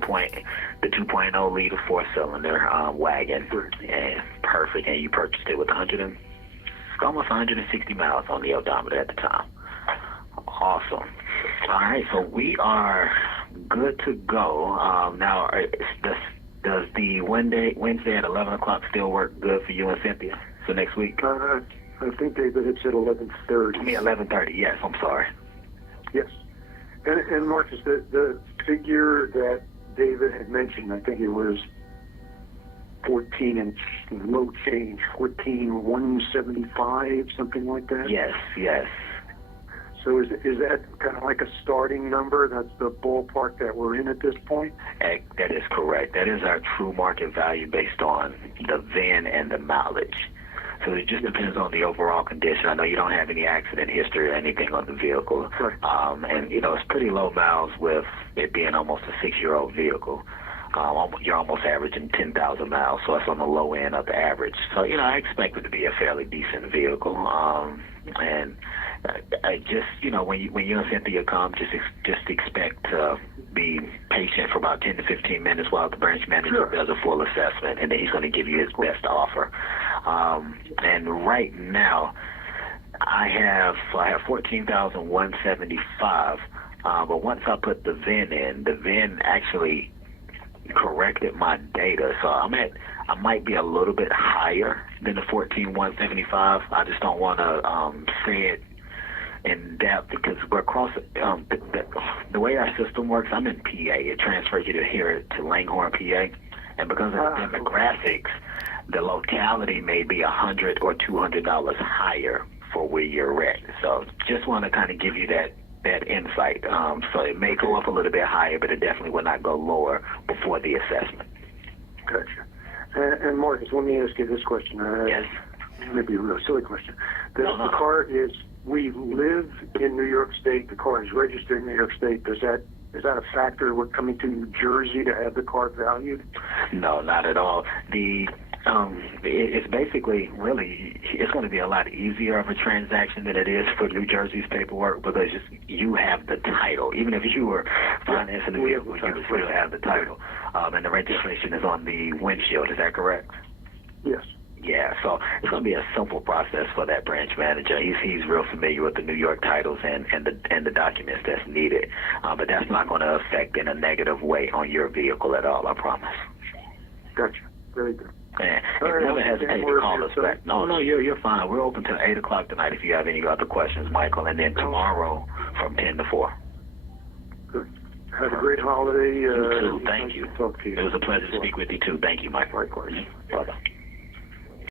the 2.0 liter 4-cylinder wagon, and perfect. And you purchased it with almost 160 miles on the odometer at the time. Awesome. All right, so we are good to go. Now, does the Wednesday at 11 o'clock still work good for you and Cynthia for next week? I think David had said 11:30. I mean 11:30. Yes, I'm sorry. Yes. And Marcus, the figure that David had mentioned, I think it was 14 and low change, 14,175, something like that. Yes, yes. So is that kind of like a starting number? That's the ballpark that we're in at this point? That is correct. That is our true market value based on the VIN and the mileage. So it just depends on the overall condition. I know you don't have any accident history or anything on the vehicle. Right. And, it's pretty low miles with it being almost a 6-year-old vehicle. You're almost averaging 10,000 miles, so it's on the low end of the average. So, I expect it to be a fairly decent vehicle. And I just, when you and Cynthia come, just expect to be patient for about 10 to 15 minutes while the branch manager does a full assessment, and then he's going to give you his best offer. And right now, I have 14,175. But once I put the VIN in, the VIN actually corrected my data, so I might be a little bit higher than the 14,175. I just don't want to say it in depth because we're across the way our system works. I'm in PA. It transfers you to here to Langhorne, PA, and because of the demographics, the locality may be $100 or $200 higher for where you're at. So just want to kind of give you that insight. So it may go up a little bit higher, but it definitely will not go lower before the assessment. Gotcha. And Marcus, let me ask you this question. Yes. Maybe a real silly question. The car is, we live in New York State, the car is registered in New York State. Is that a factor with coming to New Jersey to have the car valued? No, not at all. It's basically it's going to be a lot easier of a transaction than it is for New Jersey's paperwork because you have the title. Even if you were financing the vehicle, you would still have the title. And the registration is on the windshield. Is that correct? Yes. Yeah, so it's going to be a simple process for that branch manager. He's real familiar with the New York titles and the documents that's needed. But that's not going to affect in a negative way on your vehicle at all, I promise. Gotcha. Very good. And never hesitate to call us back. No, you're fine. We're open till 8 o'clock tonight if you have any other questions, Michael, and then tomorrow from 10 to 4. Good. Have a great holiday. You too. Thank you. Talk to you. It was a pleasure to speak with you, too. Thank you, Michael. Likewise. Bye-bye.